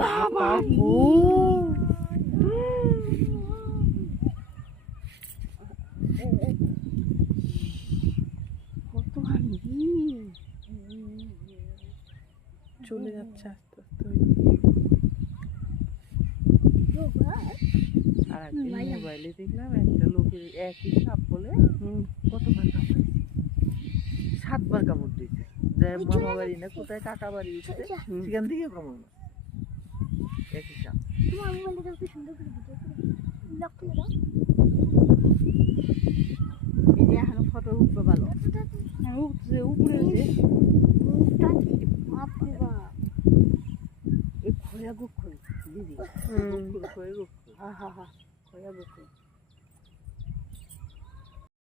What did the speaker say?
বাবা কত ভালো চলে যাচ্ছে আস্তে আস্তে। আর একদিন মোবাইলে দেখলাম একটা লোকের একই সাপ বলে কতবার কামড়াইছে, 7বার কামড় দিয়েছে। মামা বাড়ি না কোথায় কাকা বাড়ি উঠছে সেখান থেকে কামড় একই সাপ। এই যে এখনো ফটো উঠবে ভালো উঠছে উপরে খয়া গুখ দিদি খয়া গুখ